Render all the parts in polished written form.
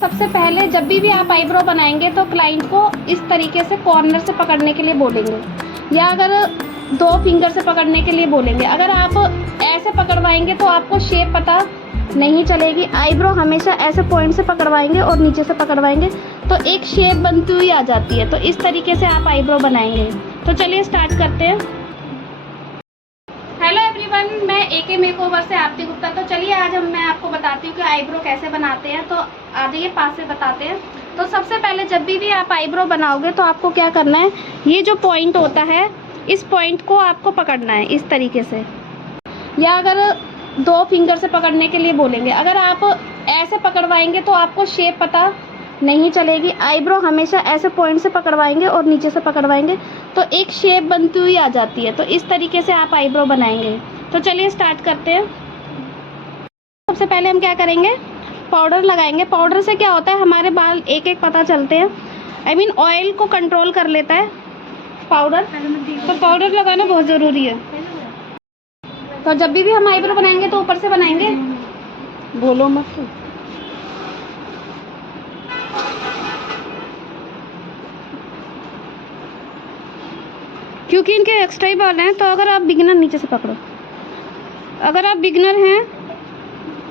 सबसे पहले जब भी आप आईब्रो बनाएंगे तो क्लाइंट को इस तरीके से कॉर्नर से पकड़ने के लिए बोलेंगे, या अगर 2 फिंगर से पकड़ने के लिए बोलेंगे। अगर आप ऐसे पकड़वाएंगे तो आपको शेप पता नहीं चलेगी। आईब्रो हमेशा ऐसे पॉइंट से पकड़वाएंगे और नीचे से पकड़वाएंगे तो एक शेप बनती हुई आ जाती है। तो इस तरीके से आप आईब्रो बनाएंगे। तो चलिए स्टार्ट करते हैं। हेलो एवरीवन, मैं एके मेकओवर से आरती गुप्ता। तो चलिए आज मैं आपको बताती हूँ कि आईब्रो कैसे बनाते हैं। तो आ जाइए पास से बताते हैं। तो सबसे पहले जब भी आप आईब्रो बनाओगे तो आपको क्या करना है, ये जो पॉइंट होता है इस पॉइंट को आपको पकड़ना है इस तरीके से, या अगर 2 फिंगर से पकड़ने के लिए बोलेंगे। अगर आप ऐसे पकड़वाएंगे तो आपको शेप पता नहीं चलेगी। आईब्रो हमेशा ऐसे पॉइंट से पकड़वाएंगे और नीचे से पकड़वाएंगे तो एक शेप बनती हुई आ जाती है। तो इस तरीके से आप आईब्रो बनाएंगे। तो चलिए स्टार्ट करते हैं। सबसे पहले हम क्या करेंगे, पाउडर लगाएंगे। पाउडर से क्या होता है, हमारे बाल एक एक पता चलते हैं। ऑयल को कंट्रोल कर लेता है पाउडर। तो पाउडर लगाना बहुत ज़रूरी है। तो जब भी हम आईब्रो बनाएंगे तो ऊपर से बनाएंगे, बोलो मत। क्योंकि इनके एक्स्ट्रा ही बाल हैं। तो अगर आप बिगिनर, नीचे से पकड़ो, अगर आप बिगिनर हैं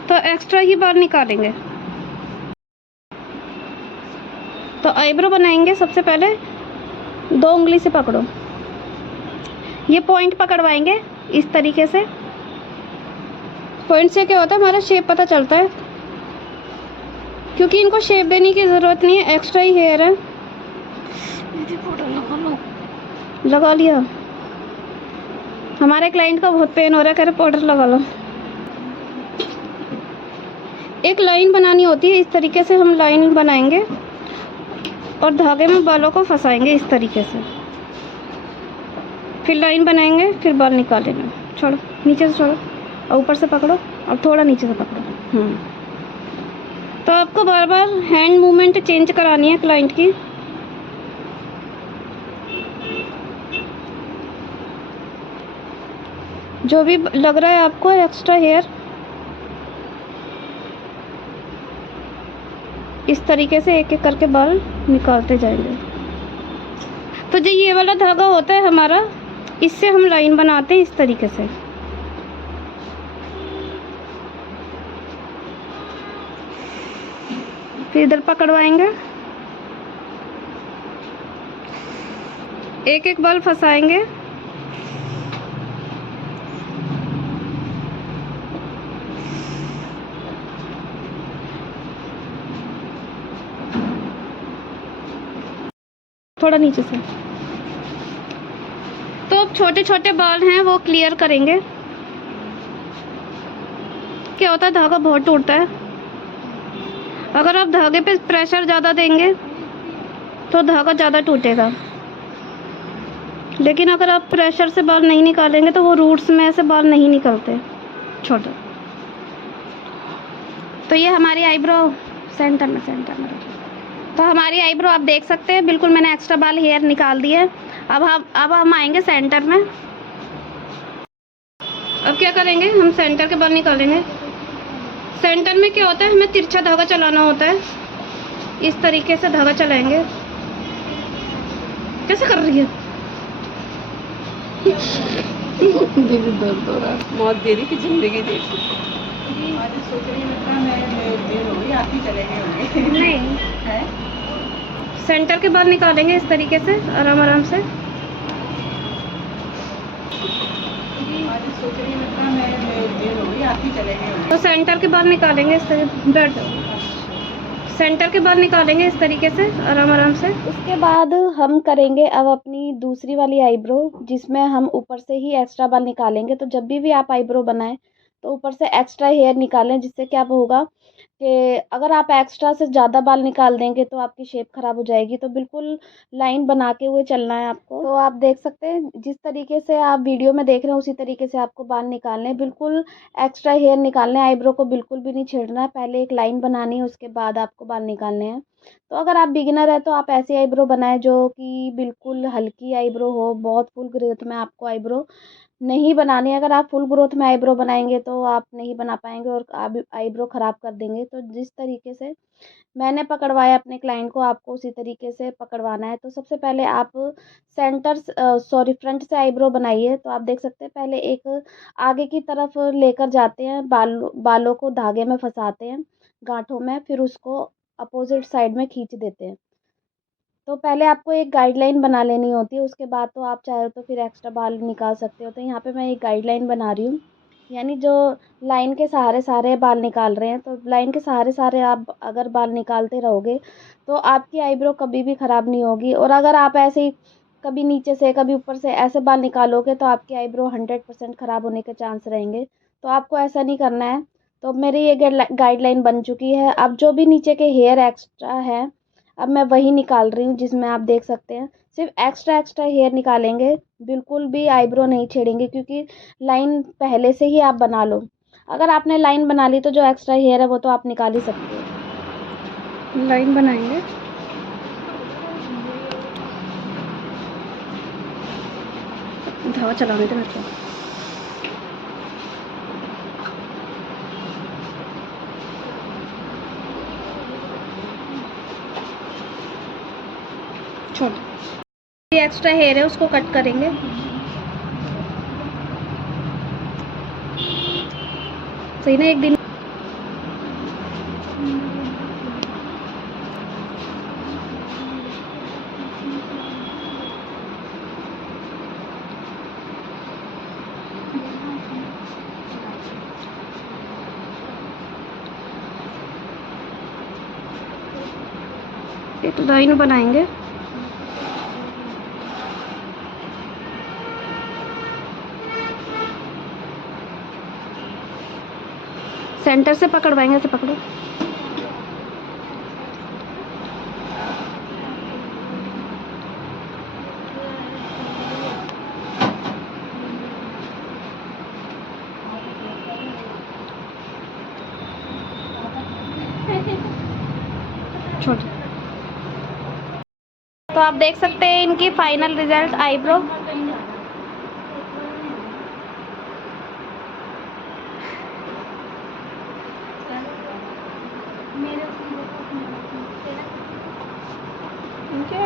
तो एक्स्ट्रा ही बाल निकालेंगे। तो आईब्रो बनाएंगे सबसे पहले 2 उंगली से पकड़ो, ये पॉइंट पकड़वाएंगे इस तरीके से। पॉइंट से क्या होता है, हमारा शेप पता चलता है। क्योंकि इनको शेप देने की ज़रूरत नहीं है, एक्स्ट्रा ही हेयर है। लगा लिया। हमारे क्लाइंट का बहुत पेन हो रहा है, कह रहे पाउडर लगा लो। एक लाइन बनानी होती है, इस तरीके से हम लाइन बनाएंगे और धागे में बालों को फंसाएंगे इस तरीके से। फिर लाइन बनाएंगे, फिर बाल निकालेंगे। छोड़ो, नीचे से छोड़ो और ऊपर से पकड़ो और थोड़ा नीचे से पकड़ो। तो आपको बार बार हैंड मूवमेंट चेंज करानी है क्लाइंट की। जो भी लग रहा है आपको एक्स्ट्रा हेयर, इस तरीके से एक एक करके बाल निकालते जाएंगे। तो जो ये वाला धागा होता है हमारा, इससे हम लाइन बनाते हैं इस तरीके से। फिर इधर पकड़वाएंगे, एक एक बाल फंसाएंगे। थोड़ा नीचे से। तो अब छोटे छोटे बाल हैं वो क्लियर करेंगे। क्या होता है, धागा बहुत टूटता है। अगर आप धागे पे प्रेशर ज़्यादा देंगे तो धागा ज़्यादा टूटेगा, लेकिन अगर आप प्रेशर से बाल नहीं निकालेंगे तो वो रूट्स में से बाल नहीं निकलते छोटे। तो ये हमारी आईब्रो सेंटर में तो हमारी आईब्रो आप देख सकते हैं, बिल्कुल मैंने एक्स्ट्रा बाल हेयर निकाल दिए। अब हम आएंगे सेंटर में। अब क्या करेंगे, हम सेंटर के बाल निकालेंगे। सेंटर में क्या होता है, हमें तिरछा धागा चलाना होता है। इस तरीके से धागा चलाएंगे। कैसे कर रही है? दिल दर्द हो रहा है, मौत दे रही कि जिंदगी दे रही। नहीं है। सेंटर के बाल निकालेंगे इस तरीके से आराम आराम से। तो सेंटर के बाल निकालेंगे इस तरीके, सेंटर के बाल निकालेंगे इस तरीके से आराम आराम से। उसके बाद हम करेंगे अब अपनी दूसरी वाली आईब्रो, जिसमें हम ऊपर से ही एक्स्ट्रा बाल निकालेंगे। तो जब भी आप आईब्रो बनाएं तो ऊपर से एक्स्ट्रा हेयर निकालें, जिससे क्या होगा कि अगर आप एक्स्ट्रा से ज़्यादा बाल निकाल देंगे तो आपकी शेप ख़राब हो जाएगी। तो बिल्कुल लाइन बना के हुए चलना है आपको। तो आप देख सकते हैं जिस तरीके से आप वीडियो में देख रहे हैं उसी तरीके से आपको बाल निकालने हैं। बिल्कुल एक्स्ट्रा हेयर निकालने हैं, आईब्रो को बिल्कुल भी नहीं छेड़ना है। पहले एक लाइन बनानी है, उसके बाद आपको बाल निकालने हैं। तो अगर आप बिगिनर है तो आप ऐसी आईब्रो बनाएं जो कि बिल्कुल हल्की आईब्रो हो, बहुत फुल ग्रोथ में आपको आईब्रो नहीं बनानी है, अगर आप फुल ग्रोथ में आईब्रो बनाएंगे तो आप नहीं बना पाएंगे और आप आईब्रो ख़राब कर देंगे। तो जिस तरीके से मैंने पकड़वाया अपने क्लाइंट को, आपको उसी तरीके से पकड़वाना है। तो सबसे पहले आप फ्रंट से आईब्रो बनाइए। तो आप देख सकते हैं, पहले एक आगे की तरफ लेकर जाते हैं, बालों को धागे में फंसाते हैं, गांठों में, फिर उसको अपोजिट साइड में खींच देते हैं। तो पहले आपको एक गाइडलाइन बना लेनी होती है, उसके बाद तो आप चाहे तो फिर एक्स्ट्रा बाल निकाल सकते हो। तो यहाँ पे मैं एक गाइडलाइन बना रही हूँ, यानी जो लाइन के सहारे सारे बाल निकाल रहे हैं, तो लाइन के सहारे सारे आप अगर बाल निकालते रहोगे तो आपकी आईब्रो कभी भी ख़राब नहीं होगी। और अगर आप ऐसे ही कभी नीचे से कभी ऊपर से ऐसे बाल निकालोगे तो आपकी आईब्रो 100% ख़राब होने के चांस रहेंगे। तो आपको ऐसा नहीं करना है। तो मेरी ये गाइडलाइन बन चुकी है। अब जो भी नीचे के हेयर एक्स्ट्रा है, अब मैं वही निकाल रही हूँ, जिसमें आप देख सकते हैं सिर्फ एक्स्ट्रा एक्स्ट्रा हेयर निकालेंगे, बिल्कुल भी आईब्रो नहीं छेड़ेंगे, क्योंकि लाइन पहले से ही आप बना लो। अगर आपने लाइन बना ली तो जो एक्स्ट्रा हेयर है वो तो आप निकाल ही सकते हो। लाइन बनाएंगे। धावा चलाने दे मेरे को। छोड़, ये एक्स्ट्रा हेयर है उसको कट करेंगे। सही ना, एक दिन ये तो लाइन बनाएंगे। सेंटर से पकड़वाएंगे, ऐसे पकड़ो। छोड़। तो आप देख सकते हैं इनकी फाइनल रिजल्ट आईब्रो। इनके